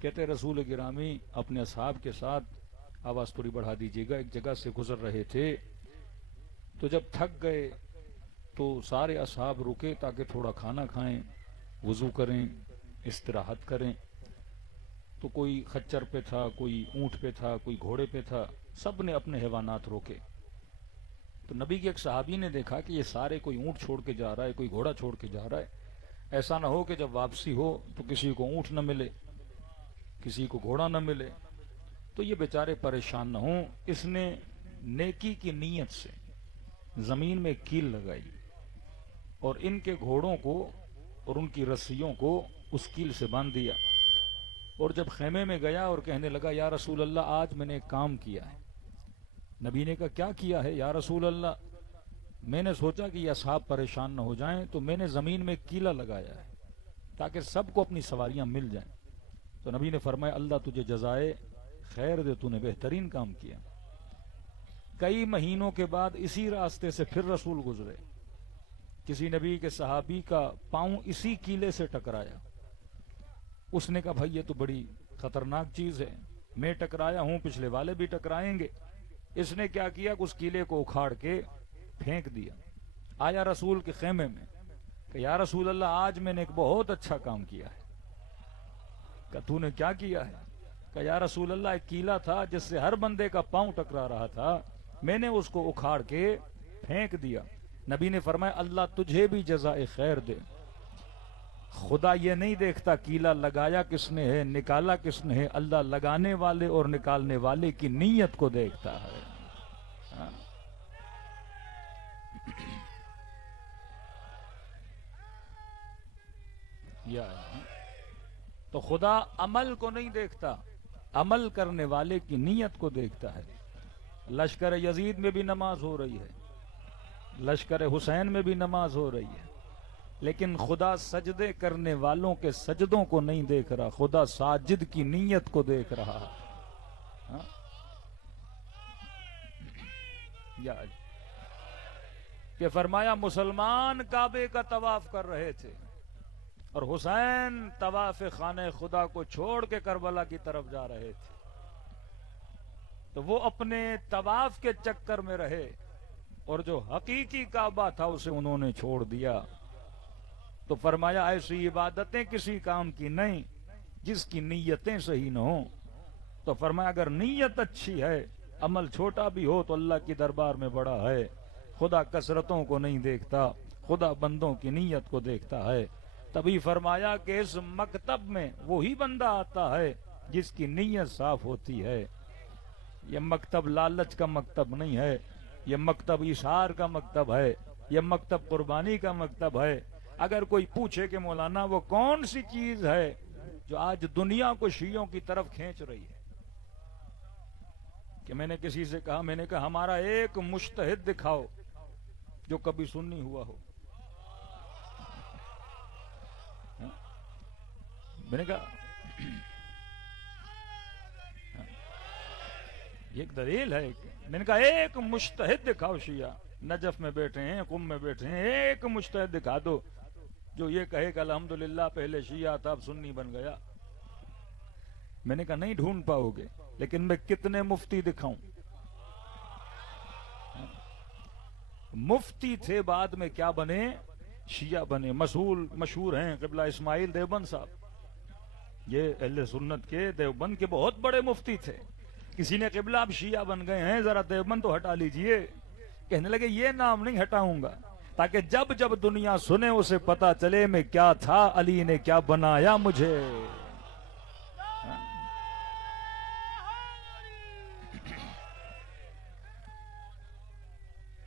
کہتے رسول گرامی اپنے اصحاب کے ساتھ آواز تھوڑی بڑھا دیجیے گا، ایک جگہ سے گزر رہے تھے تو جب تھک گئے تو سارے اصحاب رکے تاکہ تھوڑا کھانا کھائیں، وضو کریں، استراحت کریں. تو کوئی خچر پہ تھا، کوئی اونٹ پہ تھا، کوئی گھوڑے پہ تھا، سب نے اپنے حیوانات روکے. تو نبی کے ایک صحابی نے دیکھا کہ یہ سارے کوئی اونٹ چھوڑ کے جا رہا ہے، کوئی گھوڑا چھوڑ کے جا رہا ہے، ایسا نہ ہو کہ جب واپسی ہو تو کسی کو اونٹ نہ ملے، کسی کو گھوڑا نہ ملے، تو یہ بیچارے پریشان نہ ہوں. اس نے نیکی کی نیت سے زمین میں کیل لگائی اور ان کے گھوڑوں کو اور ان کی رسیوں کو اس کیل سے باندھ دیا. اور جب خیمے میں گیا اور کہنے لگا یا رسول اللہ آج میں نے ایک کام کیا ہے. نبی نے کہا کیا کیا ہے یا رسول اللہ؟ میں نے سوچا کہ یہ اصحاب پریشان نہ ہو جائیں تو میں نے زمین میں کیلا لگایا ہے تاکہ سب کو اپنی سواریاں مل جائیں. تو نبی نے فرمایا اللہ تجھے جزائے خیر دے، تو نے بہترین کام کیا. کئی مہینوں کے بعد اسی راستے سے پھر رسول گزرے، کسی نبی کے صحابی کا پاؤں اسی کیلے سے ٹکرایا. اس نے کہا بھائی یہ تو بڑی خطرناک چیز ہے، میں ٹکرایا ہوں پچھلے والے بھی ٹکرائیں گے. اس نے کیا کیا کہ اس کیلے کو اکھاڑ کے پھینک دیا. آیا رسول کے خیمے میں کہ یا رسول اللہ آج میں نے ایک بہت اچھا کام کیا ہے. کہ تو نے کیا کیا ہے؟ کہ یا رسول اللہ ایک کیلا تھا جس سے ہر بندے کا پاؤں ٹکرا رہا تھا، میں نے اس کو اکھاڑ کے پھینک دیا. نبی نے فرمایا اللہ تجھے بھی جزائے خیر دے. خدا یہ نہیں دیکھتا کیلا لگایا کس نے ہے، نکالا کس نے ہے، اللہ لگانے والے اور نکالنے والے کی نیت کو دیکھتا ہے. تو خدا عمل کو نہیں دیکھتا، عمل کرنے والے کی نیت کو دیکھتا ہے. لشکر یزید میں بھی نماز ہو رہی ہے، لشکر حسین میں بھی نماز ہو رہی ہے، لیکن خدا سجدے کرنے والوں کے سجدوں کو نہیں دیکھ رہا، خدا ساجد کی نیت کو دیکھ رہا ہے. کہ فرمایا مسلمان کعبے کا طواف کر رہے تھے اور حسین طواف خانہ خدا کو چھوڑ کے کربلا کی طرف جا رہے تھے، تو وہ اپنے طواف کے چکر میں رہے اور جو حقیقی کعبہ تھا اسے انہوں نے چھوڑ دیا. تو فرمایا ایسی عبادتیں کسی کام کی نہیں جس کی نیتیں صحیح نہ ہوں. تو فرمایا اگر نیت اچھی ہے، عمل چھوٹا بھی ہو تو اللہ کی دربار میں بڑا ہے. خدا کثرتوں کو نہیں دیکھتا، خدا بندوں کی نیت کو دیکھتا ہے. تبھی فرمایا کہ اس مکتب میں وہی بندہ آتا ہے جس کی نیت صاف ہوتی ہے. یہ مکتب لالچ کا مکتب نہیں ہے، یہ مکتب اشار کا مکتب ہے، یہ مکتب قربانی کا مکتب ہے. اگر کوئی پوچھے کہ مولانا وہ کون سی چیز ہے جو آج دنیا کو شیعوں کی طرف کھینچ رہی ہے، کہ میں نے کسی سے کہا، میں نے کہا ہمارا ایک مجتہد دکھاؤ جو کبھی سنی ہوا ہو. میں نے کہا یہ ایک دلیل ہے. میں نے کہا ایک مجتہد دکھاؤ، شیعہ نجف میں بیٹھے ہیں، قم میں بیٹھے ہیں، ایک مجتہد دکھا دو جو یہ کہے کہ الحمدللہ پہلے شیعہ تھا اب سنی بن گیا. میں نے کہا نہیں ڈھونڈ پاؤ گے، لیکن میں کتنے مفتی دکھاؤں؟ مفتی تھے بعد میں کیا بنے؟ شیعہ بنے. مشہور ہیں قبلہ اسماعیل دیوبند صاحب، یہ اہل سنت کے دیوبند کے بہت بڑے مفتی تھے. کسی نے قبلہ اب شیعہ بن گئے ہیں ذرا دیوبند تو ہٹا لیجئے. کہنے لگے یہ نام نہیں ہٹاؤں گا تاکہ جب جب دنیا سنے اسے پتا چلے میں کیا تھا، علی نے کیا بنایا مجھے.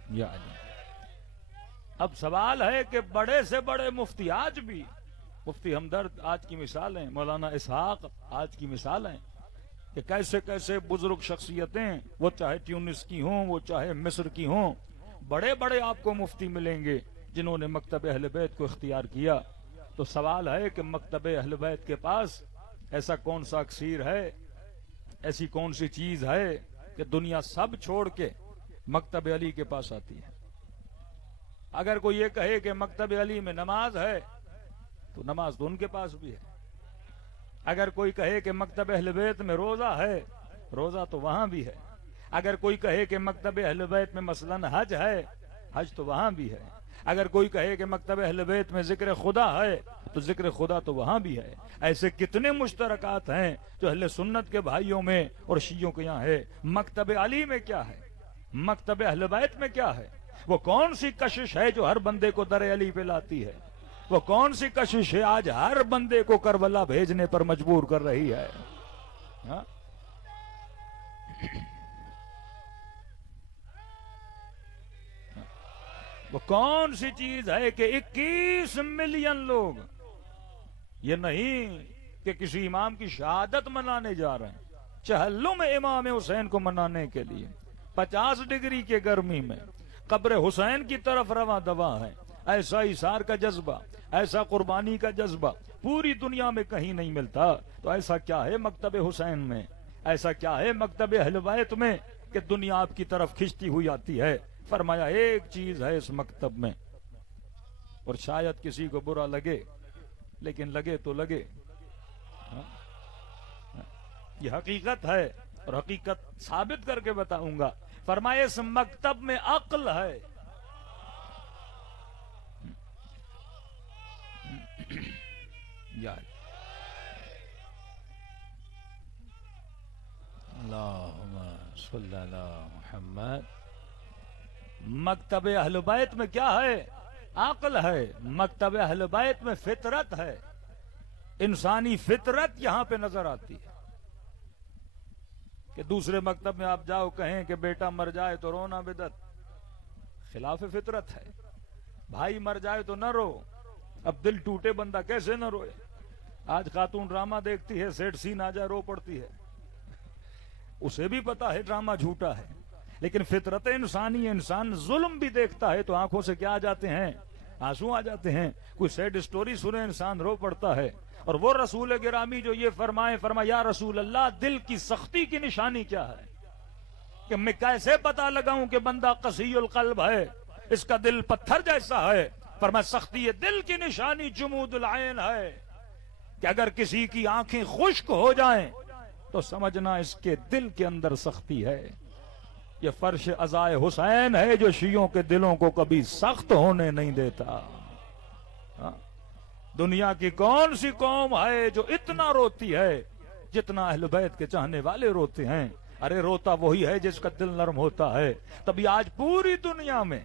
یا علی. اب سوال ہے کہ بڑے سے بڑے مفتی آج بھی، مفتی ہمدرد آج کی مثال ہیں، مولانا اسحاق آج کی مثال ہیں، کہ کیسے کیسے بزرگ شخصیتیں، وہ چاہے ٹیونس کی ہوں، وہ چاہے مصر کی ہوں، بڑے بڑے آپ کو مفتی ملیں گے جنہوں نے مکتب اہل بیت کو اختیار کیا. تو سوال ہے کہ مکتب اہل بیت کے پاس ایسا کون سا اکسیر ہے، ایسی کون سی چیز ہے کہ دنیا سب چھوڑ کے مکتب علی کے پاس آتی ہے. اگر کوئی یہ کہے کہ مکتب علی میں نماز ہے تو نماز تو ان کے پاس بھی ہے. اگر کوئی کہے کہ مکتب اہل بیت میں روزہ ہے، روزہ تو وہاں بھی ہے. اگر کوئی کہے کہ مکتب اہل بیت میں مثلاً حج ہے، حج تو وہاں بھی ہے. اگر کوئی کہے کہ مکتب اہل بیت میں ذکر خدا ہے تو ذکر خدا تو وہاں بھی ہے. ایسے کتنے مشترکات ہیں جو اہل سنت کے بھائیوں میں اور شیعوں کے یہاں ہے. مکتب علی میں کیا ہے؟ مکتب اہل بیت میں کیا ہے؟ وہ کون سی کشش ہے جو ہر بندے کو در علی پہ لاتی ہے؟ وہ کون سی کشش ہے آج ہر بندے کو کربلا بھیجنے پر مجبور کر رہی ہے؟ ہاں؟ وہ کون سی چیز ہے کہ 21 ملین لوگ، یہ نہیں کہ کسی امام کی شہادت منانے جا رہے ہیں، چہلم امام حسین کو منانے کے لیے 50 ڈگری کے گرمی میں قبر حسین کی طرف رواں دواں ہے. ایسا ایثار کا جذبہ، ایسا قربانی کا جذبہ پوری دنیا میں کہیں نہیں ملتا. تو ایسا کیا ہے مکتب حسین میں، ایسا کیا ہے مکتب اہل بیت میں کہ دنیا آپ کی طرف کھنچتی ہوئی آتی ہے؟ فرمایا ایک چیز ہے اس مکتب میں، اور شاید کسی کو برا لگے، لیکن لگے تو لگے، یہ حقیقت ہے اور حقیقت ثابت کر کے بتاؤں گا. فرمایا اس مکتب میں عقل ہے. اللہم صلی علی محمد. مکتب اہل بیت میں کیا ہے؟ عقل ہے. مکتب اہل بیت میں فطرت ہے، انسانی فطرت یہاں پہ نظر آتی ہے. کہ دوسرے مکتب میں آپ جاؤ کہیں کہ بیٹا مر جائے تو رونا بدعت، خلاف فطرت ہے. بھائی مر جائے تو نہ رو. اب دل ٹوٹے بندہ کیسے نہ روئے؟ آج خاتون ڈرامہ دیکھتی ہے، سیٹ سین آ جائے رو پڑتی ہے، اسے بھی پتا ہے ڈرامہ جھوٹا ہے، لیکن فطرت انسانی، انسان ظلم بھی دیکھتا ہے تو آنکھوں سے کیا آ جاتے ہیں؟ آنسو آ جاتے ہیں. کوئی سیڈ سٹوری سنے انسان رو پڑتا ہے. اور وہ رسول گرامی جو یہ فرمائے یا رسول اللہ دل کی سختی کی نشانی کیا ہے؟ کہ میں کیسے پتا لگاؤں کہ بندہ قسی القلب ہے، اس کا دل پتھر جیسا ہے؟ فرمایا سختی دل کی نشانی جمود العین ہے، کہ اگر کسی کی آنکھیں خشک ہو جائیں تو سمجھنا اس کے دل کے اندر سختی ہے. یہ فرش عزائے حسین ہے جو شیعوں کے دلوں کو کبھی سخت ہونے نہیں دیتا. دنیا کی کون سی قوم ہے جو اتنا روتی ہے جتنا اہل بیت کے چاہنے والے روتے ہیں؟ ارے روتا وہی ہے جس کا دل نرم ہوتا ہے. تبھی آج پوری دنیا میں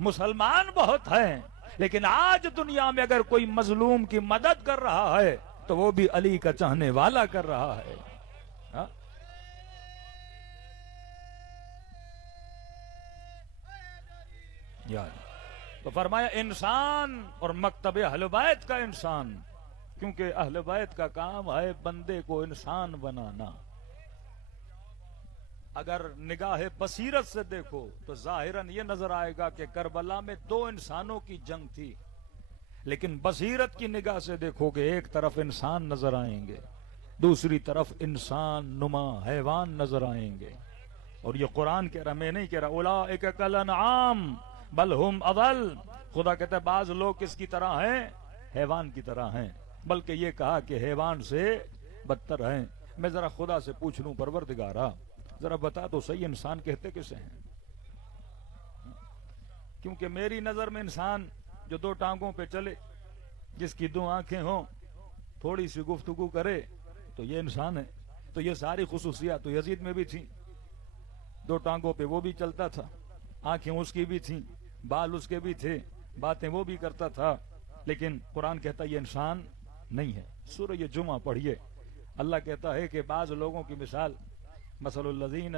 مسلمان بہت ہیں، لیکن آج دنیا میں اگر کوئی مظلوم کی مدد کر رہا ہے تو وہ بھی علی کا چاہنے والا کر رہا ہے. تو فرمایا انسان اور مکتب اہل بیت کا انسان، کیونکہ اہل بیت کا کام ہے بندے کو انسان بنانا. اگر نگاہ بصیرت سے دیکھو تو ظاہراً یہ نظر آئے گا کہ کربلا میں 2 انسانوں کی جنگ تھی، لیکن بصیرت کی نگاہ سے دیکھو گے ایک طرف انسان نظر آئیں گے، دوسری طرف انسان نما حیوان نظر آئیں گے. اور یہ قرآن کہہ رہا، میں نہیں کہہ رہا. اولئک کالانعام بل ہم اضل. خدا کہتا ہے بعض لوگ کس کی طرح ہیں؟ حیوان کی طرح ہیں، بلکہ یہ کہا کہ حیوان سے بدتر ہیں. میں ذرا خدا سے پوچھ لوں پروردگارا ذرا بتا تو صحیح انسان کہتے کسے ہیں؟ کیونکہ میری نظر میں انسان جو 2 ٹانگوں پہ چلے، جس کی 2 آنکھیں ہوں، تھوڑی سی گفتگو کرے تو یہ انسان ہے. تو یہ ساری خصوصیات تو یزید میں بھی تھیں. 2 ٹانگوں پہ وہ بھی چلتا تھا، آنکھیں اس کی بھی تھیں، بال اس کے بھی تھے، باتیں وہ بھی کرتا تھا، لیکن قرآن کہتا ہے یہ انسان نہیں ہے. سورہ یہ جمعہ پڑھیے، اللہ کہتا ہے کہ بعض لوگوں کی مثال مثل الذین،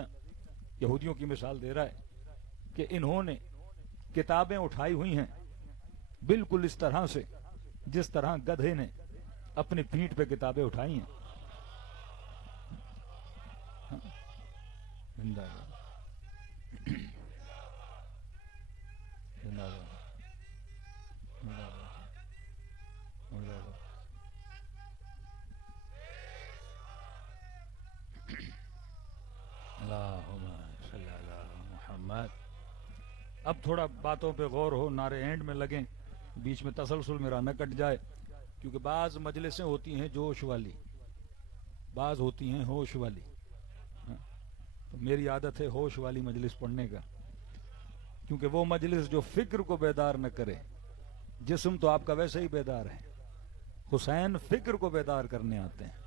یہودیوں کی مثال دے رہا ہے کہ انہوں نے کتابیں اٹھائی ہوئی ہیں بالکل اس طرح سے جس طرح گدھے نے اپنی پیٹھ پہ کتابیں اٹھائی ہیں. اب تھوڑا باتوں پہ غور ہو، نعرے اینڈ میں لگیں، بیچ میں تسلسل میرا نہ کٹ جائے، کیونکہ بعض مجلسیں ہوتی ہیں جوش والی، بعض ہوتی ہیں ہوش والی. تو میری عادت ہے ہوش والی مجلس پڑھنے کا، کیونکہ وہ مجلس جو فکر کو بیدار نہ کرے. جسم تو آپ کا ویسے ہی بیدار ہے، حسین فکر کو بیدار کرنے آتے ہیں.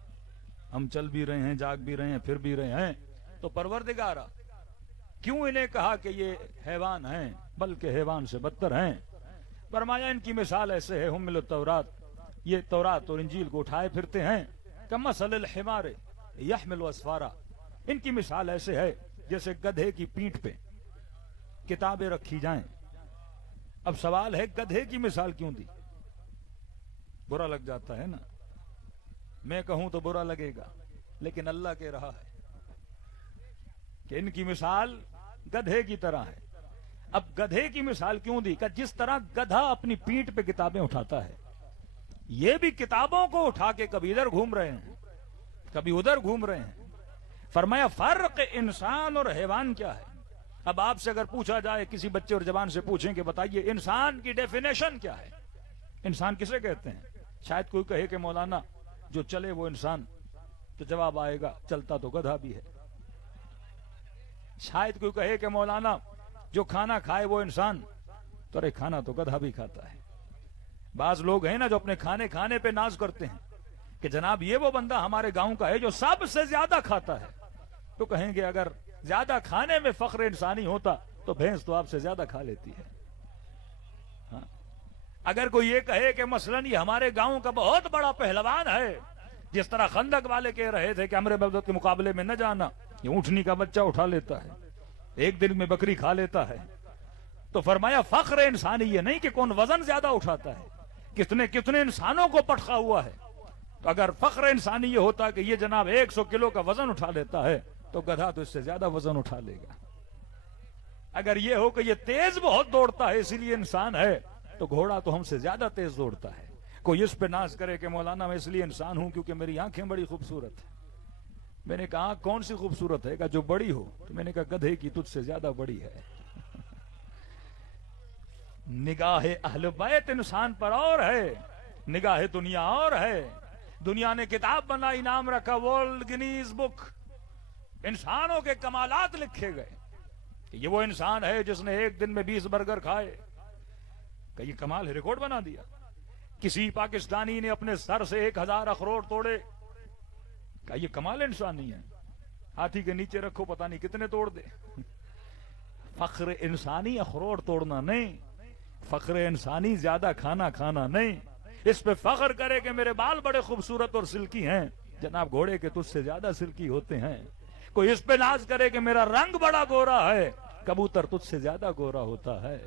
ہم چل بھی رہے ہیں، جاگ بھی رہے ہیں، پھر بھی رہے ہیں، تو پروردگارا کیوں انہیں کہا کہ یہ حیوان ہیں، بلکہ حیوان سے بدتر ہیں. فرمایا ان کی مثال ایسے ہے، حمل التورات، یہ تورات اور انجیل کو اٹھائے پھرتے ہیں، کمثل الحمار یحمل اسفارا، ان کی مثال ایسے ہے جیسے گدھے کی پیٹھ پہ کتابیں رکھی جائیں. اب سوال ہے گدھے کی مثال کیوں دی؟ برا لگ جاتا ہے نا، میں کہوں تو برا لگے گا، لیکن اللہ کہہ رہا ہے کہ ان کی مثال گدھے کی طرح ہے. اب گدھے کی مثال کیوں دی؟ کہ جس طرح گدھا اپنی پیٹھ پہ کتابیں اٹھاتا ہے، یہ بھی کتابوں کو اٹھا کے کبھی ادھر گھوم رہے ہیں، کبھی ادھر گھوم رہے ہیں. فرمایا فرق انسان اور حیوان کیا ہے؟ اب آپ سے اگر پوچھا جائے، کسی بچے اور جوان سے پوچھیں کہ بتائیے انسان کی ڈیفینیشن کیا ہے، انسان کسے کہتے ہیں؟ شاید کوئی کہے کہ مولانا جو چلے وہ انسان، تو جواب آئے گا چلتا تو گدھا بھی ہے. شاید کوئی کہے کہ مولانا جو کھانا کھائے وہ انسان، تو ارے کھانا تو گدھا بھی کھاتا ہے. بعض لوگ ہیں نا جو اپنے کھانے کھانے پہ ناز کرتے ہیں کہ جناب یہ وہ بندہ ہمارے گاؤں کا ہے جو سب سے زیادہ کھاتا ہے. تو کہیں گے اگر زیادہ کھانے میں فخر انسانی ہوتا تو بھینس تو آپ سے زیادہ کھا لیتی ہے. ہاں. اگر کوئی یہ کہے کہ مثلاً یہ ہمارے گاؤں کا بہت بڑا پہلوان ہے، جس طرح خندق والے کہہ رہے تھے کہ امر بغداد کے مقابلے میں نہ جانا، یہ اونٹنی کا بچہ اٹھا لیتا ہے، ایک دن میں بکری کھا لیتا ہے، تو فرمایا فخر انسانی یہ نہیں کہ کون وزن زیادہ اٹھاتا ہے، کتنے کتنے انسانوں کو پٹخا ہوا ہے. تو اگر فخر انسانی یہ ہوتا کہ یہ جناب 100 کلو کا وزن اٹھا لیتا ہے، تو گدھا تو اس سے زیادہ وزن اٹھا لے گا. اگر یہ ہو کہ یہ تیز بہت دوڑتا ہے اسی لیے انسان ہے، تو گھوڑا تو ہم سے زیادہ تیز دوڑتا ہے. کوئی اس پہ ناز کرے کہ مولانا میں اس لیے انسان ہوں کیونکہ میری آنکھیں بڑی خوبصورت ہیں. میں نے کہا کون سی خوبصورت ہے؟ کہ جو بڑی ہو. تو میں نے کہا گدھے کی تجھ سے زیادہ بڑی ہے. نگاہ اہل بیت انسان پر اور ہے، نگاہ دنیا اور ہے. دنیا نے کتاب بنائی، نام رکھا ورلڈ گنیز بک، انسانوں کے کمالات لکھے گئے کہ یہ وہ انسان ہے جس نے ایک دن میں 20 برگر کھائے. کہ یہ کمال ہے، ریکارڈ بنا دیا. کسی پاکستانی نے اپنے سر سے 1000 اخروٹ توڑے. کہ یہ کمال انسانی ہے. ہاتھی کے نیچے رکھو پتہ نہیں کتنے توڑ دے. فخر انسانی اخروٹ توڑنا نہیں، فخر انسانی زیادہ کھانا کھانا نہیں. اس پہ فخر کرے کہ میرے بال بڑے خوبصورت اور سلکی ہیں، جناب گھوڑے کے تجھ سے زیادہ سلکی ہوتے ہیں. کوئی اس پہ ناز کرے کہ میرا رنگ بڑا گورا ہے، کبوتر تجھ سے زیادہ گورا ہوتا ہے.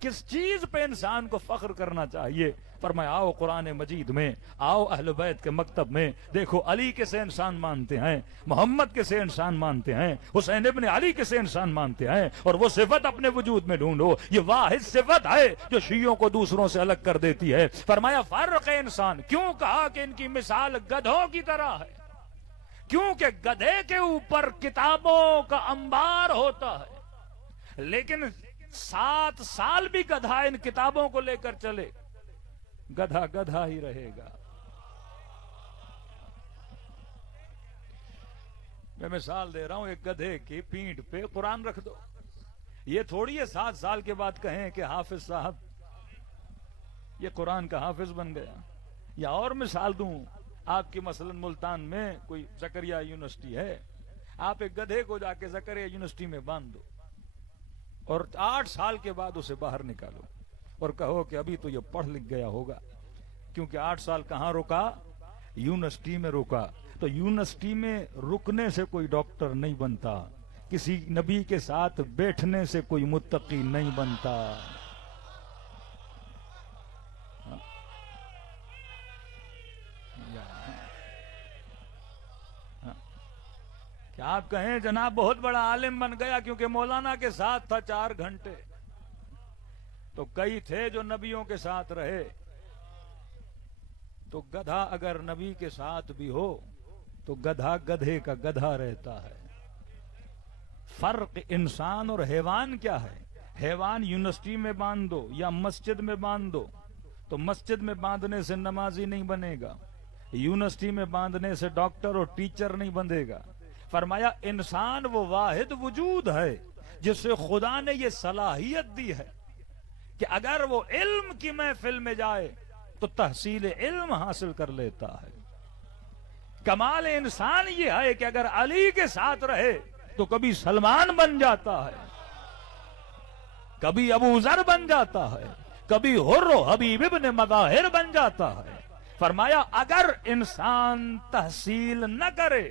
کس چیز پہ انسان کو فخر کرنا چاہیے؟ فرمایا آؤ قرآن مجید میں، آؤ اہل بیت کے مکتب میں، دیکھو علی کسے انسان مانتے ہیں، محمد کسے انسان مانتے ہیں، حسین ابن علی کسے انسان مانتے ہیں، اور وہ صفت اپنے وجود میں ڈھونڈو. یہ واحد صفت ہے جو شیعوں کو دوسروں سے الگ کر دیتی ہے. فرمایا فرق انسان. کیوں کہا کہ ان کی مثال گدھوں کی طرح ہے؟ کیونکہ گدھے کے اوپر کتابوں کا انبار ہوتا ہے، لیکن 7 سال بھی گدھا ان کتابوں کو لے کر چلے، گدھا گدھا ہی رہے گا. میں مثال دے رہا ہوں، ایک گدھے کی پیٹھ پہ قرآن رکھ دو. یہ تھوڑی ہے 7 سال کے بعد کہیں کہ حافظ صاحب یہ قرآن کا حافظ بن گیا. یا اور مثال دوں، آپ کی مثلا ملتان میں کوئی زکریا یونیورسٹی ہے، آپ ایک گدھے کو جا کے زکریا یونیورسٹی میں باندھ دو اور 8 سال کے بعد اسے باہر نکالو اور کہو کہ ابھی تو یہ پڑھ لکھ گیا ہوگا، کیونکہ 8 سال کہاں رکا؟ یونیورسٹی میں رکا. تو یونیورسٹی میں رکنے سے کوئی ڈاکٹر نہیں بنتا، کسی نبی کے ساتھ بیٹھنے سے کوئی متقی نہیں بنتا. کہ آپ کہیں جناب بہت بڑا عالم بن گیا کیونکہ مولانا کے ساتھ تھا 4 گھنٹے. تو کئی تھے جو نبیوں کے ساتھ رہے. تو گدھا اگر نبی کے ساتھ بھی ہو تو گدھا گدھے کا گدھا رہتا ہے. فرق انسان اور حیوان کیا ہے؟ حیوان یونیورسٹی میں باندھ دو یا مسجد میں باندھ دو، تو مسجد میں باندھنے سے نمازی نہیں بنے گا، یونیورسٹی میں باندھنے سے ڈاکٹر اور ٹیچر نہیں بندھے گا. فرمایا انسان وہ واحد وجود ہے جسے خدا نے یہ صلاحیت دی ہے کہ اگر وہ علم کی محفل میں جائے تو تحصیل علم حاصل کر لیتا ہے. کمال انسان یہ ہے کہ اگر علی کے ساتھ رہے تو کبھی سلمان بن جاتا ہے، کبھی ابو ذر بن جاتا ہے، کبھی حر و حبیب ابن مظاہر بن جاتا ہے. فرمایا اگر انسان تحصیل نہ کرے،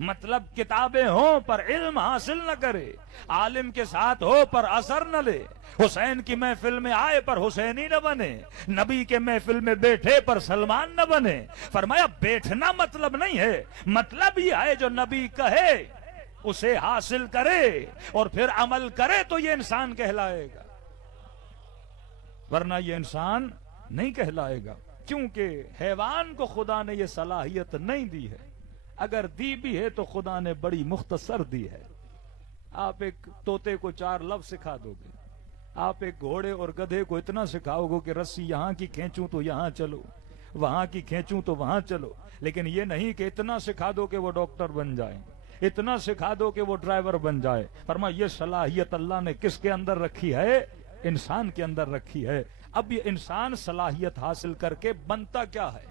مطلب کتابیں ہوں پر علم حاصل نہ کرے، عالم کے ساتھ ہو پر اثر نہ لے، حسین کی محفل میں آئے پر حسینی نہ بنے، نبی کے محفل میں بیٹھے پر سلمان نہ بنے. فرمایا بیٹھنا مطلب نہیں ہے، مطلب یہ ہے جو نبی کہے اسے حاصل کرے اور پھر عمل کرے تو یہ انسان کہلائے گا، ورنہ یہ انسان نہیں کہلائے گا. کیونکہ حیوان کو خدا نے یہ صلاحیت نہیں دی ہے، اگر دی بھی ہے تو خدا نے بڑی مختصر دی ہے. آپ ایک طوطے کو 4 لفظ سکھا دو گے، آپ ایک گھوڑے اور گدھے کو اتنا سکھاؤ گے کہ رسی یہاں کی کھینچوں تو یہاں چلو، وہاں کی کھینچوں تو وہاں چلو، لیکن یہ نہیں کہ اتنا سکھا دو کہ وہ ڈاکٹر بن جائیں، اتنا سکھا دو کہ وہ ڈرائیور بن جائے. فرمایا یہ صلاحیت اللہ نے کس کے اندر رکھی ہے؟ انسان کے اندر رکھی ہے. اب یہ انسان صلاحیت حاصل کر کے بنتا کیا ہے؟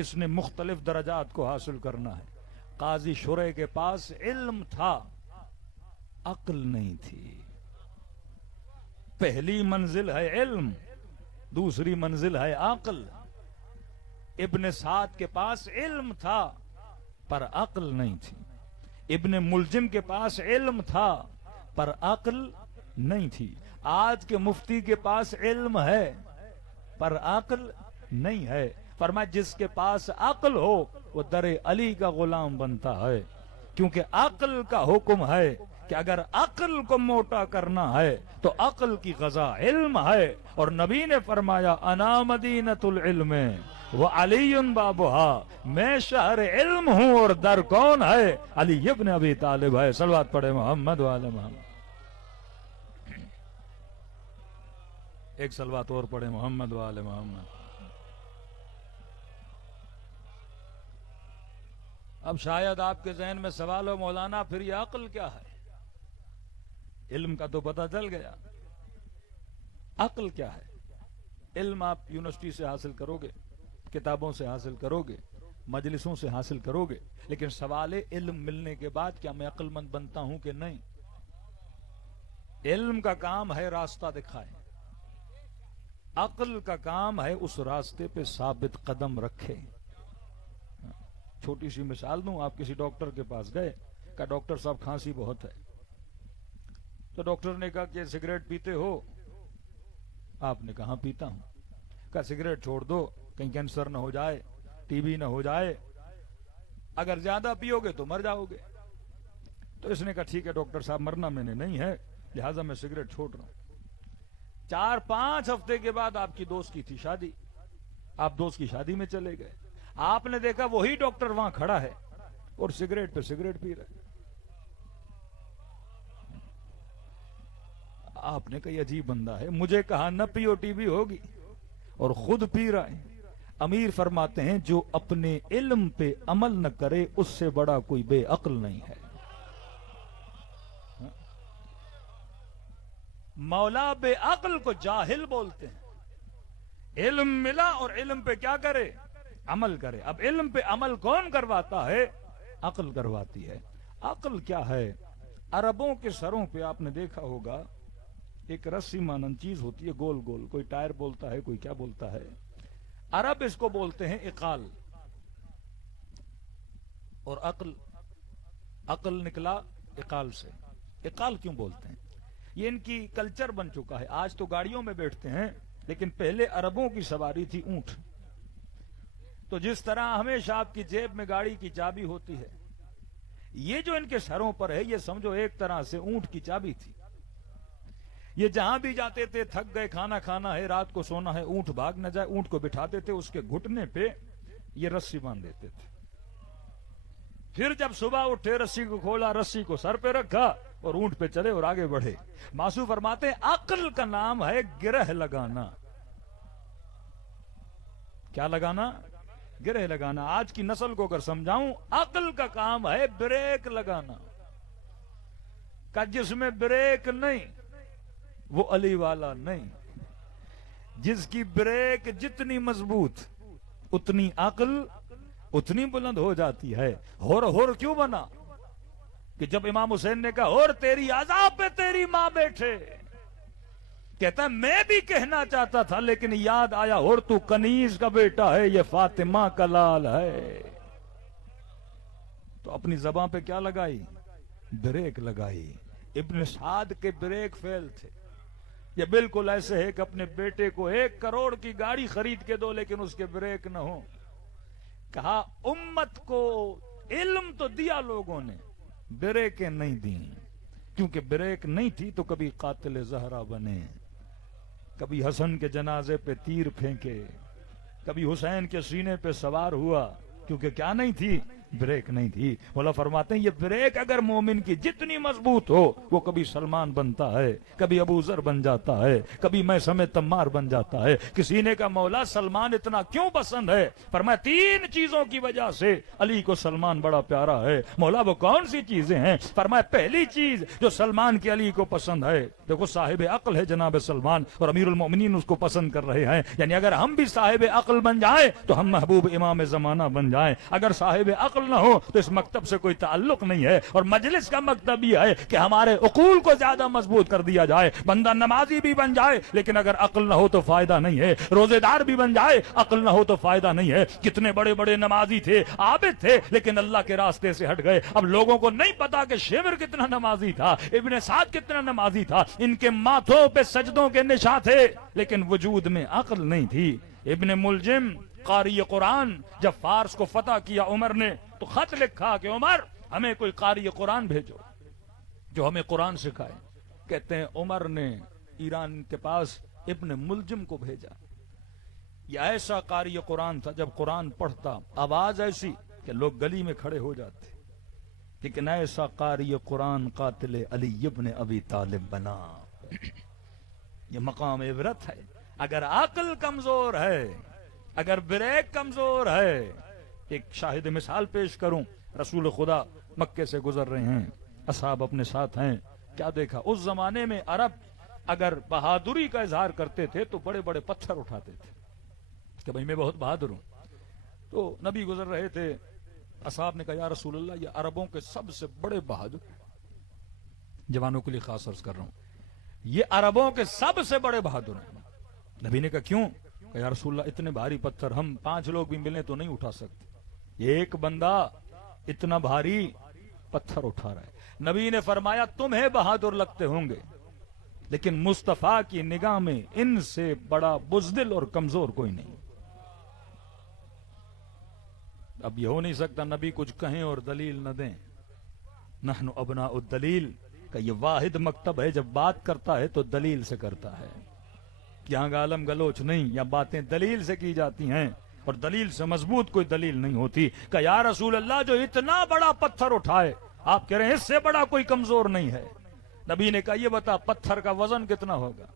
اس نے مختلف درجات کو حاصل کرنا ہے. قاضی شرح کے پاس علم تھا، عقل نہیں تھی. پہلی منزل ہے علم، دوسری منزل ہے عقل. ابن سعد کے پاس علم تھا پر عقل نہیں تھی. ابن ملجم کے پاس علم تھا پر عقل نہیں تھی. آج کے مفتی کے پاس علم ہے پر عقل نہیں ہے. فرمایا جس کے پاس عقل ہو وہ در علی کا غلام بنتا ہے، کیونکہ عقل کا حکم ہے کہ اگر عقل کو موٹا کرنا ہے تو عقل کی غذا علم ہے. اور نبی نے فرمایا انا مدینۃ العلم وعلی بابها، میں شہر علم ہوں اور در کون ہے؟ علی ابن ابی طالب ہے. صلوات پڑھے محمد وعلی محمد. ایک صلوات اور پڑھے محمد وعلی محمد. اب شاید آپ کے ذہن میں سوال ہو مولانا پھر یہ عقل کیا ہے؟ علم کا تو پتہ چل گیا، عقل کیا ہے؟ علم آپ یونیورسٹی سے حاصل کرو گے، کتابوں سے حاصل کرو گے، مجلسوں سے حاصل کرو گے، لیکن سوال علم ملنے کے بعد کیا میں عقل مند بنتا ہوں کہ نہیں؟ علم کا کام ہے راستہ دکھائے، عقل کا کام ہے اس راستے پہ ثابت قدم رکھے. چھوٹی سی مثال دوں، آپ کسی ڈاکٹر کے پاس گئے، کہا ڈاکٹر صاحب کھانسی بہت ہے. تو ڈاکٹر نے کہا کہ سگریٹ پیتے ہو؟ آپ نے کہا پیتا ہوں. کہا سگریٹ چھوڑ دو، کہیں کینسر نہ ہو جائے، ٹی بی نہ ہو جائے، اگر زیادہ پیو گے تو مر جاؤ گے. تو اس نے کہا ٹھیک ہے ڈاکٹر صاحب، مرنا میں نے نہیں ہے لہٰذا میں سگریٹ چھوڑ رہا ہوں. 4-5 ہفتے کے بعد آپ کی دوست کی تھی شادی، آپ دوست کی شادی میں چلے گئے. آپ نے دیکھا وہی ڈاکٹر وہاں کھڑا ہے اور سگریٹ پہ سگریٹ پی رہا ہے. آپ نے کہا عجیب بندہ ہے، مجھے کہا نہ پیو ٹی بی ہوگی اور خود پی رہا ہے. امیر فرماتے ہیں جو اپنے علم پہ عمل نہ کرے اس سے بڑا کوئی بے عقل نہیں ہے. مولا بے عقل کو جاہل بولتے ہیں. علم ملا اور علم پہ کیا کرے؟ عمل کرے. اب علم پہ عمل کون کرواتا ہے؟ عقل کرواتی ہے. عقل کیا ہے؟ عربوں کے سروں پہ آپ نے دیکھا ہوگا ایک رسی مانند چیز ہوتی ہے گول گول، کوئی ٹائر بولتا ہے، کوئی کیا بولتا ہے. عرب اس کو بولتے ہیں عقال. اور عقل نکلا عقال سے. عقال کیوں بولتے ہیں؟ یہ ان کی کلچر بن چکا ہے. آج تو گاڑیوں میں بیٹھتے ہیں لیکن پہلے عربوں کی سواری تھی اونٹ. تو جس طرح ہمیشہ آپ کی جیب میں گاڑی کی چابی ہوتی ہے، یہ جو ان کے سروں پر ہے یہ سمجھو ایک طرح سے اونٹ کی چابی تھی. یہ جہاں بھی جاتے تھے، تھک گئے، کھانا کھانا ہے، رات کو سونا ہے، اونٹ بھاگ نہ جائے، اونٹ کو بٹھاتے تھے، اس کے گھٹنے پہ یہ رسی باندھ دیتے تھے. پھر جب صبح اٹھے رسی کو کھولا، رسی کو سر پہ رکھا اور اونٹ پہ چلے اور آگے بڑھے. ماسو فرماتے ہیں عقل کا نام ہے گرہ لگانا. کیا لگانا؟ گرہ لگانا. آج کی نسل کو اگر سمجھاؤں، عقل کا کام ہے بریک لگانا. کہ جس میں بریک نہیں وہ علی والا نہیں. جس کی بریک جتنی مضبوط اتنی عقل اتنی بلند ہو جاتی ہے. ہور کیوں بنا کہ جب امام حسین نے کہا اور تیری عذاب پہ تیری ماں بیٹھے، کہتا ہے میں بھی کہنا چاہتا تھا لیکن یاد آیا اور تو کنیز کا بیٹا ہے، یہ فاطمہ کا لال ہے. تو اپنی زبان پہ کیا لگائی؟ بریک لگائی. ابن سعد کے بریک فیل تھے. یہ بالکل ایسے ہے کہ اپنے بیٹے کو 1 کروڑ کی گاڑی خرید کے دو لیکن اس کے بریک نہ ہو. کہا امت کو علم تو دیا لوگوں نے، بریکیں نہیں دیں. کیونکہ بریک نہیں تھی تو کبھی قاتل زہرا بنے، کبھی حسن کے جنازے پہ تیر پھینکے، کبھی حسین کے سینے پہ سوار ہوا. کیونکہ کیا نہیں تھی؟ بریک نہیں تھی. مولا فرماتے ہیں یہ بریک اگر مومن کی جتنی مضبوط ہو وہ کبھی سلمان بنتا ہے، کبھی ابو ذر بن جاتا ہے، کبھی میں سمیت تمار بن جاتا ہے. کسی نے کہا مولا سلمان اتنا کیوں پسند ہے؟ فرمایا 3 چیزوں کی وجہ سے علی کو سلمان بڑا پیارا ہے. مولا وہ کون سی چیزیں ہیں؟ فرمایا پہلی چیز جو سلمان کی علی کو پسند ہے، دیکھو صاحب عقل ہے جناب سلمان اور امیر المومنین اس کو پسند کر رہے ہیں. یعنی اگر ہم بھی صاحب عقل بن جائیں تو ہم محبوب امام زمانہ بن جائیں. اگر صاحب عقل نہ ہو تو اس مکتب سے کوئی تعلق نہیں ہے. اور مجلس کا مکتب یہ ہے کہ ہمارے عقول کو زیادہ مضبوط کر دیا جائے. بندہ نمازی بھی بن جائے لیکن اگر عقل نہ ہو تو فائدہ نہیں ہے. روزے دار بھی بن جائے عقل نہ ہو تو فائدہ نہیں ہے. کتنے بڑے بڑے نمازی تھے، عابد تھے، لیکن اللہ کے راستے سے ہٹ گئے. اب لوگوں کو نہیں پتا کہ شیور کتنا نمازی تھا، ابن سعد کتنا نمازی تھا. ان کے ماتھوں پہ سجدوں کے نشان تھے لیکن وجود میں عقل نہیں تھی. ابن ملجم قاری قرآن جب فارس کو فتح کیا عمر نے تو خط لکھا کہ عمر ہمیں کوئی قاری قرآن بھیجو جو ہمیں قرآن سکھائے. کہتے ہیں عمر نے ایران کے پاس ابن ملجم کو بھیجا. یہ ایسا قاری قرآن تھا جب قرآن پڑھتا آواز ایسی کہ لوگ گلی میں کھڑے ہو جاتے. لیکن ایسا قاری قرآن قاتل علی ابن ابی طالب بنا. یہ مقام عبرت ہے. اگر عقل کمزور ہے، اگر بریک کمزور ہے. ایک شاہد مثال پیش کروں. رسول خدا مکے سے گزر رہے ہیں، اصحاب اپنے ساتھ ہیں. کیا دیکھا؟ اس زمانے میں عرب اگر بہادری کا اظہار کرتے تھے تو بڑے بڑے پتھر اٹھاتے تھے کہ بھئی میں بہت بہادر ہوں. تو نبی گزر رہے تھے، اصحاب نے کہا یا رسول اللہ یہ عربوں کے سب سے بڑے بہادر، جوانوں کے لیے خاص عرض کر رہا ہوں، یہ عربوں کے سب سے بڑے بہادر ہیں. نبی نے کہا کیوں؟ کہ یا رسول اللہ اتنے بھاری پتھر ہم 5 لوگ بھی ملیں تو نہیں اٹھا سکتے. ایک بندہ اتنا بھاری پتھر اٹھا رہا ہے. نبی نے فرمایا تمہیں بہادر لگتے ہوں گے لیکن مصطفیٰ کی نگاہ میں ان سے بڑا بزدل اور کمزور کوئی نہیں. اب یہ ہو نہیں سکتا نبی کچھ کہیں اور دلیل نہ دیں. نحن ابناء الدلیل کا یہ واحد مکتب ہے، جب بات کرتا ہے تو دلیل سے کرتا ہے. یہاں گالم گلوچ نہیں، یا باتیں دلیل سے کی جاتی ہیں اور دلیل سے مضبوط کوئی دلیل نہیں ہوتی. کہ یا رسول اللہ جو اتنا بڑا پتھر اٹھائے، آپ کہہ رہے ہیں اس سے بڑا کوئی کمزور نہیں ہے. نبی نے کہا یہ بتا پتھر کا وزن کتنا ہوگا؟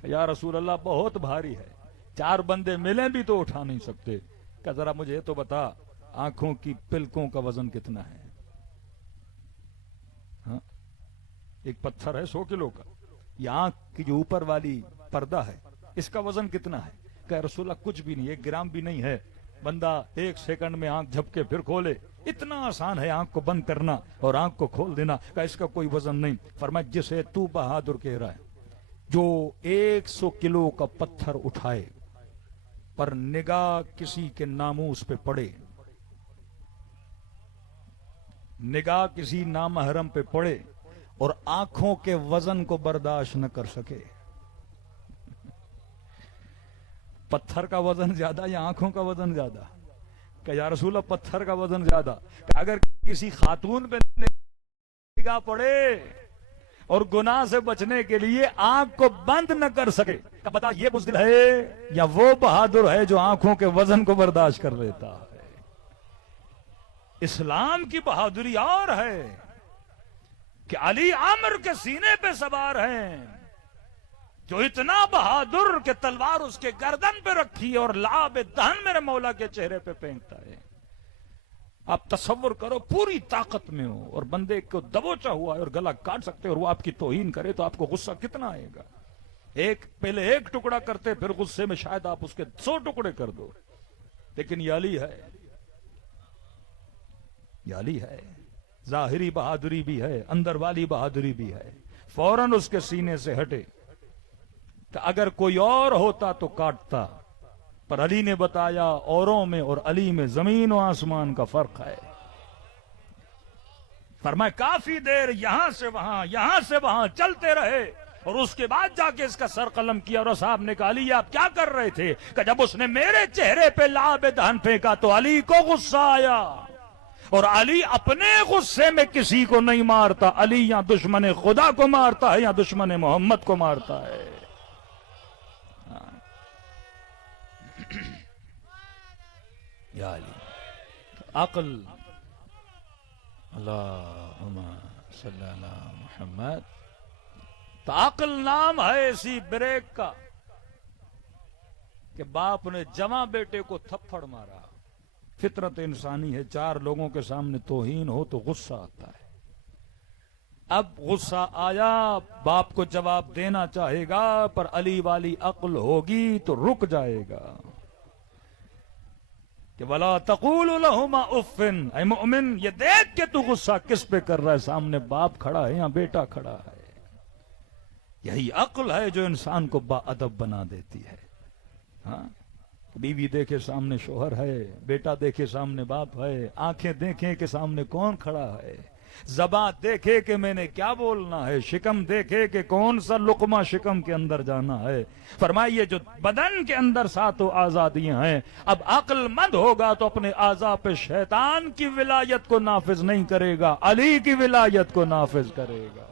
کہ یا رسول اللہ بہت بھاری ہے، 4 بندے ملیں بھی تو اٹھا نہیں سکتے. کہ ذرا مجھے تو بتا آنکھوں کی پلکوں کا وزن کتنا ہے؟ ہاں ایک پتھر ہے 100 کلو کا. یہ آنکھ کی جو اوپر والی پردہ ہے اس کا وزن کتنا ہے؟ کہ رسول اللہ کچھ بھی نہیں، 1 گرام بھی نہیں ہے. بندہ 1 سیکنڈ میں آنکھ جھپکے پھر کھولے. اتنا آسان ہے آنکھ کو بند کرنا اور آنکھ کو کھول دینا. کہ اس کا کوئی وزن نہیں. فرمایا جسے تو بہادر کہہ رہا ہے جو 100 کلو کا پتھر اٹھائے پر نگاہ کسی کے ناموس پہ پڑے، نگاہ کسی نامحرم پہ پڑے اور آنکھوں کے وزن کو برداشت نہ کر سکے. پتھر کا وزن زیادہ یا آنکھوں کا وزن زیادہ؟ کہ یا رسول اللہ پتھر کا وزن زیادہ. کہ اگر کسی خاتون پہ نگاہ پڑے اور گناہ سے بچنے کے لیے آنکھ کو بند نہ کر سکے، کہ بتا یہ بزدل ہے یا وہ بہادر ہے جو آنکھوں کے وزن کو برداشت کر لیتا ہے. اسلام کی بہادری اور ہے کہ علی عامر کے سینے پہ سوار ہیں، جو اتنا بہادر کہ تلوار اس کے گردن پہ رکھی اور لعاب دہن میرے مولا کے چہرے پہ پھینکتا ہے. آپ تصور کرو پوری طاقت میں ہو اور بندے کو دبوچا ہوا ہے اور گلا کاٹ سکتے اور وہ آپ کی توہین کرے تو آپ کو غصہ کتنا آئے گا. پہلے ایک ٹکڑا کرتے پھر غصے میں شاید آپ اس کے 100 ٹکڑے کر دو. لیکن یہ علی ہے، یہ علی ہے. ظاہری بہادری بھی ہے، اندر والی بہادری بھی ہے. فوراً اس کے سینے سے ہٹے. کہ اگر کوئی اور ہوتا تو کاٹتا، پر علی نے بتایا اوروں میں اور علی میں زمین و آسمان کا فرق ہے. فرمائے کافی دیر یہاں سے وہاں چلتے رہے اور اس کے بعد جا کے اس کا سر قلم کیا اور صاحب نے کہا علی آپ کیا کر رہے تھے؟ کہ جب اس نے میرے چہرے پہ لعاب دہن پھینکا تو علی کو غصہ آیا، اور علی اپنے غصے میں کسی کو نہیں مارتا. علی یا دشمن خدا کو مارتا ہے یا دشمن محمد کو مارتا ہے. یا علی عقل، اللہم صلی علی محمد. تو عقل نام ہے اسی بریک کا کہ باپ نے جواں بیٹے کو تھپڑ مارا. فطرت انسانی ہے، 4 لوگوں کے سامنے توہین ہو تو غصہ آتا ہے. اب غصہ آیا، باپ کو جواب دینا چاہے گا، پر علی والی عقل ہوگی تو رک جائے گا کہ وَلَا تَقُولُ لَهُمَا اُفٍّ. اے مومن یہ دیکھ کہ تو غصہ کس پہ کر رہا ہے، سامنے باپ کھڑا ہے یا بیٹا کھڑا ہے. یہی عقل ہے جو انسان کو با ادب بنا دیتی ہے. ہاں، بیوی دیکھے سامنے شوہر ہے، بیٹا دیکھے سامنے باپ ہے، آنکھیں دیکھیں کہ سامنے کون کھڑا ہے، زبان دیکھے کہ میں نے کیا بولنا ہے، شکم دیکھے کہ کون سا لقمہ شکم کے اندر جانا ہے. فرمائیے جو بدن کے اندر 7 آزادیاں ہیں، اب عقل مند ہوگا تو اپنے اعضاء پہ شیطان کی ولایت کو نافذ نہیں کرے گا، علی کی ولایت کو نافذ کرے گا.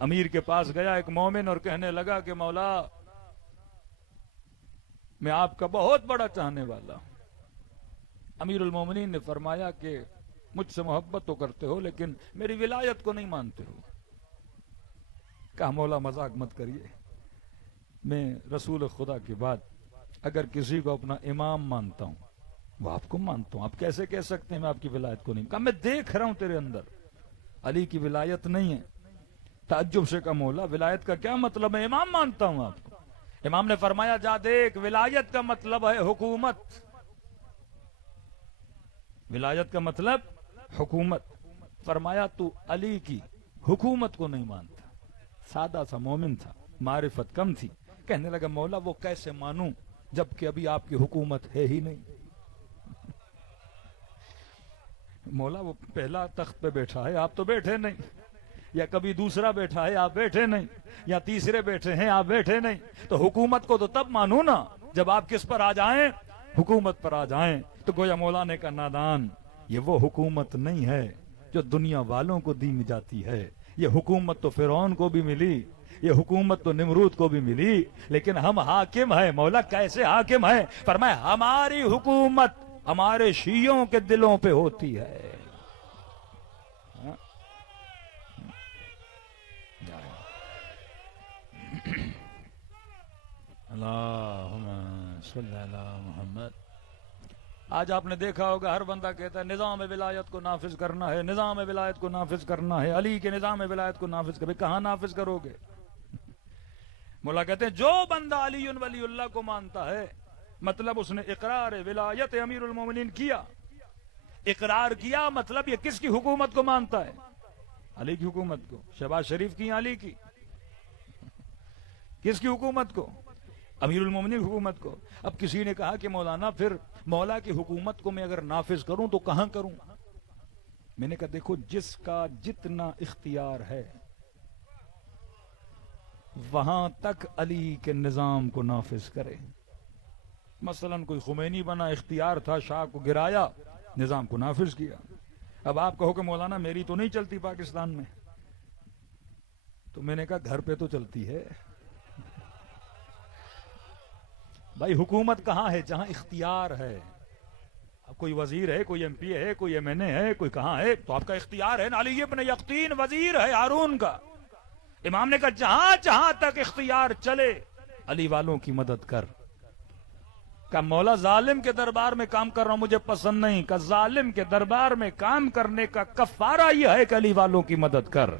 امیر کے پاس گیا ایک مومن اور کہنے لگا کہ مولا میں آپ کا بہت بڑا چاہنے والا ہوں. امیر المومنین نے فرمایا کہ مجھ سے محبت تو کرتے ہو لیکن میری ولایت کو نہیں مانتے ہو. کہا مولا مذاق مت کریے، میں رسول خدا کے بعد اگر کسی کو اپنا امام مانتا ہوں وہ آپ کو مانتا ہوں، آپ کیسے کہہ سکتے ہیں میں آپ کی ولایت کو نہیں. کہا میں دیکھ رہا ہوں تیرے اندر علی کی ولایت نہیں ہے. تعجب سے کہا مولا ولایت کا کیا مطلب ہے؟ امام مانتا ہوں آپ کو. امام نے فرمایا جا دیکھ ولایت کا مطلب ہے حکومت، ولایت کا مطلب حکومت. فرمایا تو علی کی حکومت کو نہیں مانتا. سادہ سا مومن تھا، معرفت کم تھی. کہنے لگا مولا وہ کیسے مانوں جبکہ ابھی آپ کی حکومت ہے ہی نہیں. مولا وہ پہلا تخت پہ بیٹھا ہے آپ تو بیٹھے نہیں، یا کبھی دوسرا بیٹھا ہے آپ بیٹھے نہیں، یا تیسرے بیٹھے ہیں آپ بیٹھے نہیں. تو حکومت کو تو تب مانو نا جب آپ کس پر آ جائیں، حکومت پر آ جائیں. تو گویا مولا نے کہا نادان، یہ وہ حکومت نہیں ہے جو دنیا والوں کو دی جاتی ہے. یہ حکومت تو فرعون کو بھی ملی، یہ حکومت تو نمرود کو بھی ملی، لیکن ہم حاکم ہیں. مولا کیسے حاکم ہیں؟ فرمایا ہماری حکومت ہمارے شیعوں کے دلوں پہ ہوتی ہے. اللہم صلی علی محمد. آج آپ نے دیکھا ہوگا ہر بندہ کہتا ہے نظام ولایت کو نافذ کرنا ہے، نظام ولایت کو نافذ کرنا ہے، علی کے نظام ولایت کو نافذ کرے. کہاں نافذ کرو گے؟ مولا کہتے ہیں جو بندہ علی ولی اللہ کو مانتا ہے مطلب اس نے اقرار ولایت امیر المومنین کیا. اقرار کیا مطلب یہ کس کی حکومت کو مانتا ہے؟ علی کی حکومت کو. شہباز شریف کی علی کی؟ کس کی حکومت کو؟ امیر المومنین حکومت کو. اب کسی نے کہا کہ مولانا پھر مولا کی حکومت کو میں اگر نافذ کروں تو کہاں کروں؟ میں نے کہا دیکھو جس کا جتنا اختیار ہے وہاں تک علی کے نظام کو نافذ کرے. مثلا کوئی خمینی بنا، اختیار تھا، شاہ کو گرایا، نظام کو نافذ کیا. اب آپ کہو کہ مولانا میری تو نہیں چلتی پاکستان میں، تو میں نے کہا گھر پہ تو چلتی ہے. بھائی حکومت کہاں ہے؟ جہاں اختیار ہے. اب کوئی وزیر ہے، کوئی ایم پی ہے، کوئی ایم این اے ہے، کوئی کہاں ہے تو آپ کا اختیار ہے نا. علی ابن یقطین وزیر ہے ہارون کا. امام نے کہا جہاں جہاں تک اختیار چلے علی والوں کی مدد کر. کہ مولا ظالم کے دربار میں کام کر رہا ہوں مجھے پسند نہیں. کہ ظالم کے دربار میں کام کرنے کا کفارہ یہ ہے کہ علی والوں کی مدد کر.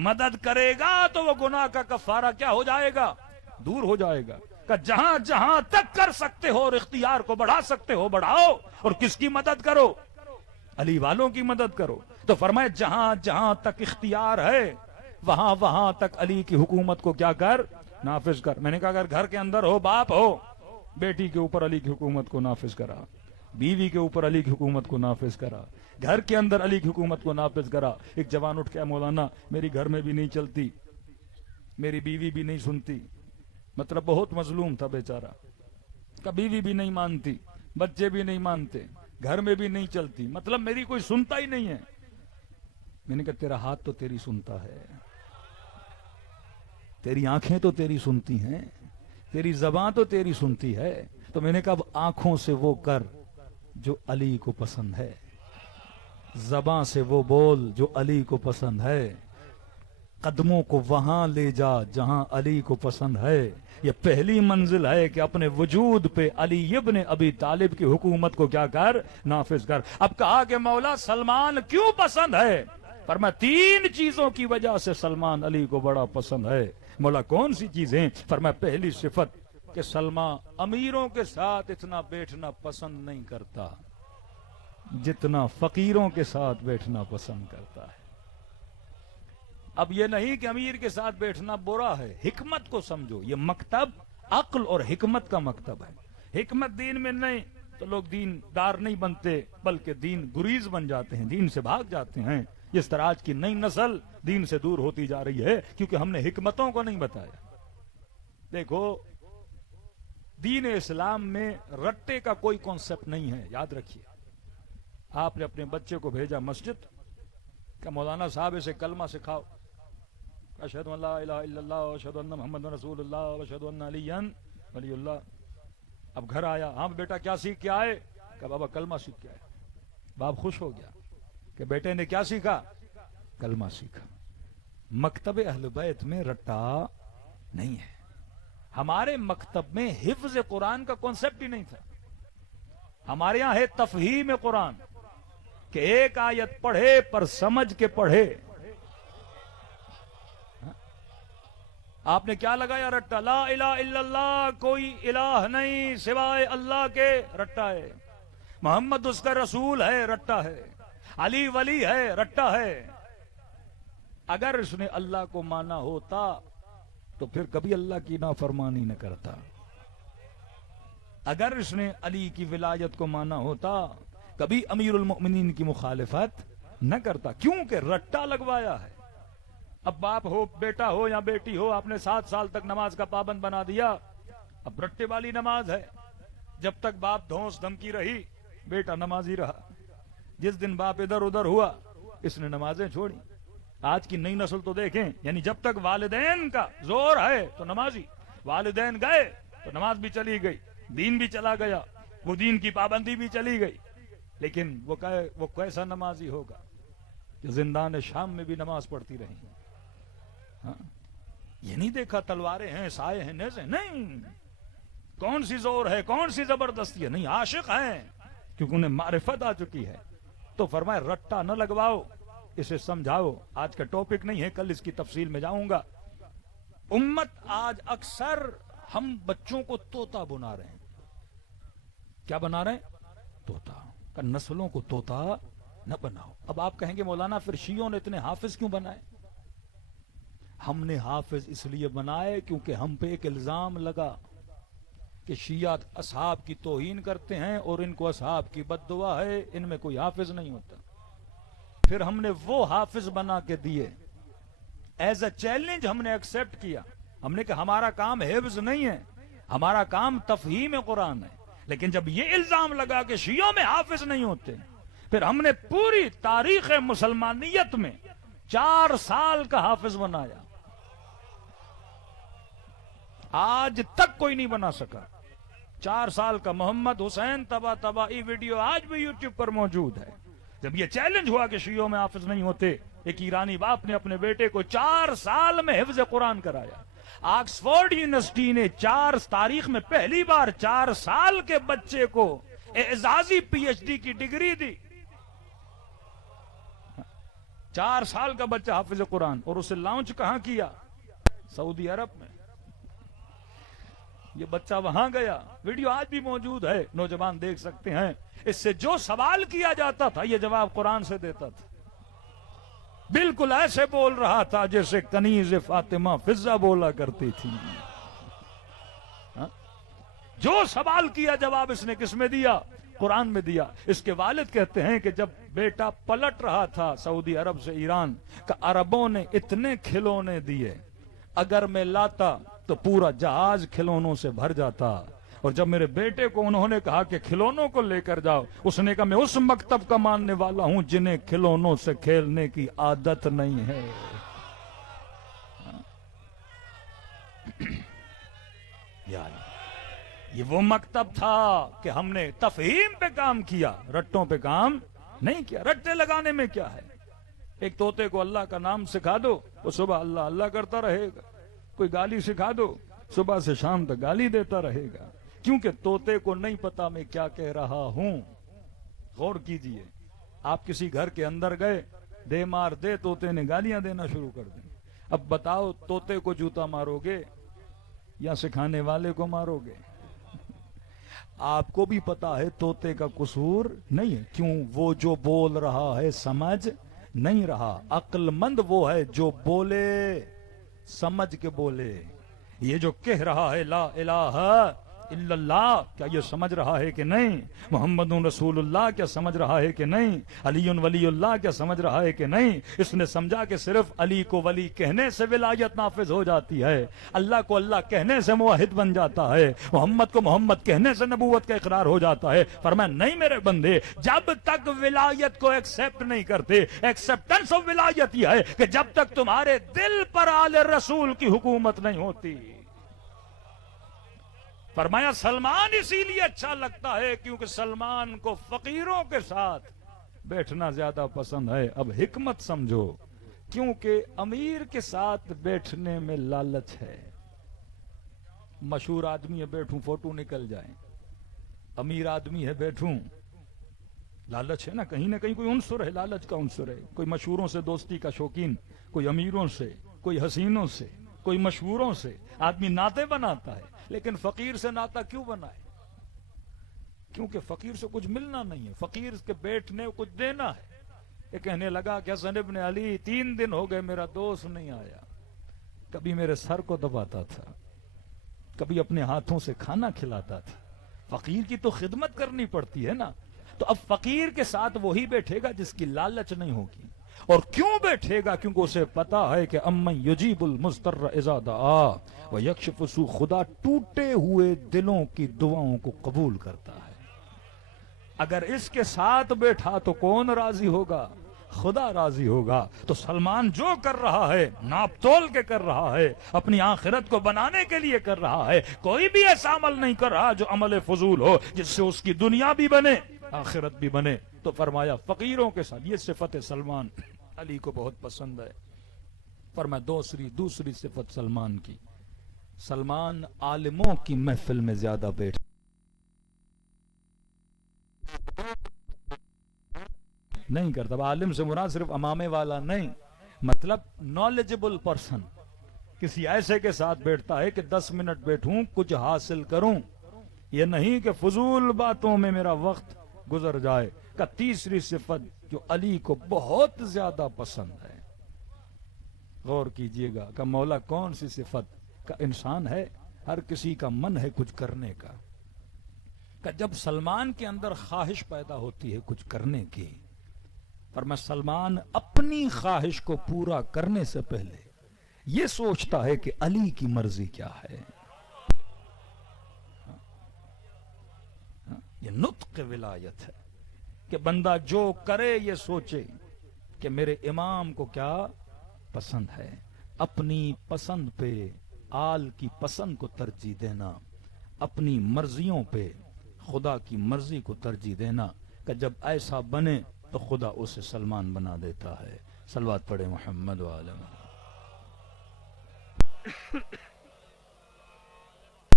مدد کرے گا تو وہ گناہ کا کفارہ کیا ہو جائے گا؟ دور ہو جائے گا. کہ جہاں جہاں تک کر سکتے ہو اور اختیار کو بڑھا سکتے ہو بڑھاؤ. اور کس کی مدد کرو؟ علی والوں کی مدد کرو. تو فرمائے جہاں جہاں تک اختیار ہے وہاں وہاں تک علی کی حکومت کو کیا کر؟ نافذ کر. میں نے کہا اگر گھر کے اندر ہو باپ ہو بیٹی کے اوپر علی کی حکومت کو نافذ کرا, بیوی کے اوپر علی کی حکومت کو نافذ کرا, گھر کے اندر علی کی حکومت کو نافذ کرا. ایک جوان اٹھ کے مولانا میری گھر میں بھی نہیں چلتی, میری بیوی بھی نہیں سنتی. مطلب بہت مظلوم تھا بیچارہ. بیوی بھی نہیں مانتی, بچے بھی نہیں مانتے, گھر میں بھی نہیں چلتی, مطلب میری کوئی سنتا ہی نہیں ہے. میں نے کہا تیرا ہاتھ تو تیری سنتا ہے, تیری آنکھیں تو تیری سنتی ہیں, تیری زبان تو تیری سنتی ہے. تو میں نے کہا اب آنکھوں سے وہ کر جو علی کو پسند ہے, زبان سے وہ بول جو علی کو پسند ہے, قدموں کو وہاں لے جا جہاں علی کو پسند ہے. یہ پہلی منزل ہے کہ اپنے وجود پہ علی ابن ابی طالب کی حکومت کو کیا کر؟ نافذ کر. اب کہا کہ مولا سلمان کیوں پسند ہے؟ فرمایا 3 چیزوں کی وجہ سے سلمان علی کو بڑا پسند ہے. مولا کون سی چیزیں؟ فرمایا پہلی صفت کہ سلمان امیروں کے ساتھ اتنا بیٹھنا پسند نہیں کرتا جتنا فقیروں کے ساتھ بیٹھنا پسند کرتا ہے. اب یہ نہیں کہ امیر کے ساتھ بیٹھنا برا ہے, حکمت کو سمجھو. یہ مکتب عقل اور حکمت کا مکتب ہے. حکمت دین میں نہیں تو لوگ دین دار نہیں بنتے بلکہ دین گریز بن جاتے ہیں, دین سے بھاگ جاتے ہیں. جس طرح آج کی نئی نسل دین سے دور ہوتی جا رہی ہے کیونکہ ہم نے حکمتوں کو نہیں بتایا. دیکھو دین اسلام میں رٹے کا کوئی کانسیپٹ نہیں ہے, یاد رکھیے. آپ نے اپنے بچے کو بھیجا مسجد کہ مولانا صاحب اسے کلمہ سکھاؤ, اشہد ان لا الہ الا اللہ اشہد ان محمد رسول اللہ اشہد ان علی ولی اللہ. اب گھر آیا, ہاں بیٹا کیا سیکھ کے آئے؟ کہ بابا کلمہ سیکھ کے آئے. باپ خوش ہو گیا کہ بیٹے نے کیا سیکھا؟ کلمہ سیکھا. مکتب اہل بیت میں رٹا نہیں ہے. ہمارے مکتب میں حفظ قرآن کا کانسیپٹ ہی نہیں تھا. ہمارے یہاں ہے تفہیم قرآن کہ ایک آیت پڑھے پر سمجھ کے پڑھے. آپ نے کیا لگایا؟ رٹا. لا الہ الا اللہ, کوئی الہ نہیں سوائے اللہ کے, رٹا ہے. محمد اس کا رسول ہے, رٹا ہے. علی ولی ہے, رٹا ہے. اگر اس نے اللہ کو مانا ہوتا تو پھر کبھی اللہ کی نافرمانی نہ کرتا. اگر اس نے علی کی ولایت کو مانا ہوتا کبھی امیر المؤمنین کی مخالفت نہ کرتا, کیونکہ رٹا لگوایا ہے. اب باپ ہو, بیٹا ہو یا بیٹی ہو, آپ نے 7 سال تک نماز کا پابند بنا دیا. اب رٹے والی نماز ہے. جب تک باپ دھونس دھمکی رہی بیٹا نمازی رہا. جس دن باپ ادھر ادھر ہوا اس نے نمازیں چھوڑی. آج کی نئی نسل تو دیکھیں, یعنی جب تک والدین کا زور ہے تو نمازی, والدین گئے تو نماز بھی چلی گئی, دین بھی چلا گیا, وہ دین کی پابندی بھی چلی گئی. لیکن وہ کیسا نمازی ہوگا جو زندان شام میں بھی نماز پڑھتی رہی. ہاں یہ نہیں دیکھا تلواریں ہیں, سائے ہیں, نیزے نہیں, کون سی زور ہے, کون سی زبردستی ہے, نہیں, عاشق ہیں کیونکہ انہیں معرفت آ چکی ہے. تو فرمائے رٹا نہ لگواؤ, اسے سمجھاؤ. آج کا ٹاپک نہیں ہے, کل اس کی تفصیل میں جاؤں گا. امت آج اکثر ہم بچوں کو طوطا بنا رہے ہیں. کیا بنا رہے ہیں؟ طوطا. کہ نسلوں کو طوطا نہ بناؤ. اب آپ کہیں گے مولانا پھر شیعوں نے اتنے حافظ کیوں بنائے؟ ہم نے حافظ اس لیے بنائے کیونکہ ہم پہ ایک الزام لگا کہ شیعہ اصحاب کی توہین کرتے ہیں اور ان کو اصحاب کی بد دعا ہے, ان میں کوئی حافظ نہیں ہوتا. پھر ہم نے وہ حافظ بنا کے دیے. ایز اے چیلنج ہم نے ایکسپٹ کیا. ہم نے کہا ہمارا کام حفظ نہیں ہے, ہمارا کام تفہیم قرآن ہے. لیکن جب یہ الزام لگا کہ شیعوں میں حافظ نہیں ہوتے, پھر ہم نے پوری تاریخ مسلمانیت میں 4 سال کا حافظ بنایا. آج تک کوئی نہیں بنا سکا. 4 سال کا محمد حسین تبا تبائی ویڈیو آج بھی یوٹیوب پر موجود ہے. جب یہ چیلنج ہوا کہ شیعوں میں حافظ نہیں ہوتے، ایک ایرانی باپ نے اپنے بیٹے کو 4 سال میں حفظ قرآن کرایا۔ آکسفورڈ یونیورسٹی نے تاریخ میں پہلی بار 4 سال کے بچے کو اعزازی پی ایچ ڈی کی ڈگری دی۔ 4 سال کا بچہ حافظ قرآن، اور اسے لانچ کہاں کیا؟ سعودی عرب میں۔ یہ بچہ وہاں گیا، ویڈیو آج بھی موجود ہے، نوجوان دیکھ سکتے ہیں۔ اس سے جو سوال کیا جاتا تھا یہ جواب قرآن سے دیتا تھا، بالکل ایسے بول رہا تھا جیسے کنیز فاطمہ فضہ بولا کرتی تھی۔ جو سوال کیا جواب اس نے کس میں دیا؟ قرآن میں دیا۔ اس کے والد کہتے ہیں کہ جب بیٹا پلٹ رہا تھا سعودی عرب سے ایران کہ عربوں نے اتنے کھلونے دیے، اگر میں لاتا تو پورا جہاز کھلونوں سے بھر جاتا، اور جب میرے بیٹے کو انہوں نے کہا کہ کھلونوں کو لے کر جاؤ، اس نے کہا میں اس مکتب کا ماننے والا ہوں جنہیں کھلونوں سے کھیلنے کی عادت نہیں ہے۔ یہ وہ مکتب تھا کہ ہم نے تفہیم پہ کام کیا، رٹوں پہ کام نہیں کیا۔ رٹے لگانے میں کیا ہے؟ ایک طوطے کو اللہ کا نام سکھا دو، وہ صبح اللہ اللہ کرتا رہے گا۔ کوئی گالی سکھا دو، صبح سے شام تک گالی دیتا رہے گا، کیونکہ طوطے کو نہیں پتا میں کیا کہہ رہا ہوں۔ غور کیجئے، آپ کسی گھر کے اندر گئے، دے مار دے، طوطے نے گالیاں دینا شروع کر دیں۔ اب بتاؤ طوطے کو جوتا مارو گے یا سکھانے والے کو مارو گے؟ آپ کو بھی پتا ہے طوطے کا قصور نہیں ہے، کیوں؟ وہ جو بول رہا ہے سمجھ نہیں رہا۔ عقل مند وہ ہے جو بولے سمجھ کے بولے۔ یہ جو کہہ رہا ہے لا الہ الا اللہ، کیا یہ سمجھ رہا ہے کہ نہیں؟ محمد رسول اللہ کیا سمجھ رہا ہے کہ نہیں؟ علی ولی اللہ کیا سمجھ رہا ہے کہ نہیں؟ اس نے سمجھا کہ صرف علی کو ولی کہنے سے ولایت نافذ ہو جاتی ہے، اللہ کو اللہ کہنے سے موحد بن جاتا ہے، محمد کو محمد کہنے سے نبوت کا اقرار ہو جاتا ہے۔ فرمایا نہیں میرے بندے، جب تک ولایت کو ایکسپٹ نہیں کرتے، ایکسپٹنس آف ولایت یہ ہے کہ جب تک تمہارے دل پر آل رسول کی حکومت نہیں ہوتی۔ فرمایا سلمان اسی لیے اچھا لگتا ہے کیونکہ سلمان کو فقیروں کے ساتھ بیٹھنا زیادہ پسند ہے۔ اب حکمت سمجھو، کیونکہ امیر کے ساتھ بیٹھنے میں لالچ ہے۔ مشہور آدمی ہے بیٹھوں فوٹو نکل جائیں، امیر آدمی ہے بیٹھوں، لالچ ہے نا، کہیں نہ کہیں کوئی عنصر ہے، لالچ کا عنصر ہے۔ کوئی مشہوروں سے دوستی کا شوقین، کوئی امیروں سے، کوئی حسینوں سے، کوئی مشہوروں سے آدمی ناطے بناتا ہے، لیکن فقیر سے ناطا کیوں بنائے؟ کیونکہ فقیر سے کچھ ملنا نہیں ہے، فقیر کے بیٹھنے کو کچھ دینا ہے۔ یہ کہنے لگا کہ حسن ابن علی 3 دن ہو گئے میرا دوست نہیں آیا، کبھی میرے سر کو دباتا تھا، کبھی اپنے ہاتھوں سے کھانا کھلاتا تھا۔ فقیر کی تو خدمت کرنی پڑتی ہے نا، تو اب فقیر کے ساتھ وہی بیٹھے گا جس کی لالچ نہیں ہوگی۔ اور کیوں بیٹھے گا؟ کیونکہ اسے پتا ہے کہ امن یجیب المضطر اذا دعا ویکشف السوء، خدا ٹوٹے ہوئے دلوں کی دعاؤں کو قبول کرتا ہے۔ اگر اس کے ساتھ بیٹھا تو کون راضی ہوگا؟ خدا راضی ہوگا۔ تو سلمان جو کر رہا ہے ناپ تول کے کر رہا ہے، اپنی آخرت کو بنانے کے لیے کر رہا ہے۔ کوئی بھی ایسا عمل نہیں کر رہا جو عمل فضول ہو، جس سے اس کی دنیا بھی بنے آخرت بھی بنے۔ تو فرمایا فقیروں کے ساتھ، یہ صفت سلمان علی کو بہت پسند ہے۔ فرمایا دوسری صفت سلمان کی، سلمان عالموں کی محفل میں زیادہ بیٹھ نہیں کرتا۔ عالم سے مراد صرف امامے والا نہیں، مطلب نالجبل پرسن، کسی ایسے کے ساتھ بیٹھتا ہے کہ 10 منٹ بیٹھوں کچھ حاصل کروں، یہ نہیں کہ فضول باتوں میں میرا وقت گزر جائے۔ کا تیسری صفت جو علی کو بہت زیادہ پسند ہے، غور کیجئے گا کہ مولا کون سی صفت کا انسان ہے، ہر کسی کا من ہے کچھ کرنے کا، کہ جب سلمان کے اندر خواہش پیدا ہوتی ہے کچھ کرنے کی، پر میں سلمان اپنی خواہش کو پورا کرنے سے پہلے یہ سوچتا ہے کہ علی کی مرضی کیا ہے۔ یہ نطق ولایت ہے کہ بندہ جو کرے یہ سوچے کہ میرے امام کو کیا پسند ہے، اپنی پسند پہ آل کی پسند کو ترجیح دینا، اپنی مرضیوں پہ خدا کی مرضی کو ترجیح دینا، کہ جب ایسا بنے تو خدا اسے سلمان بنا دیتا ہے۔ صلوات پڑھے محمد و آل محمد۔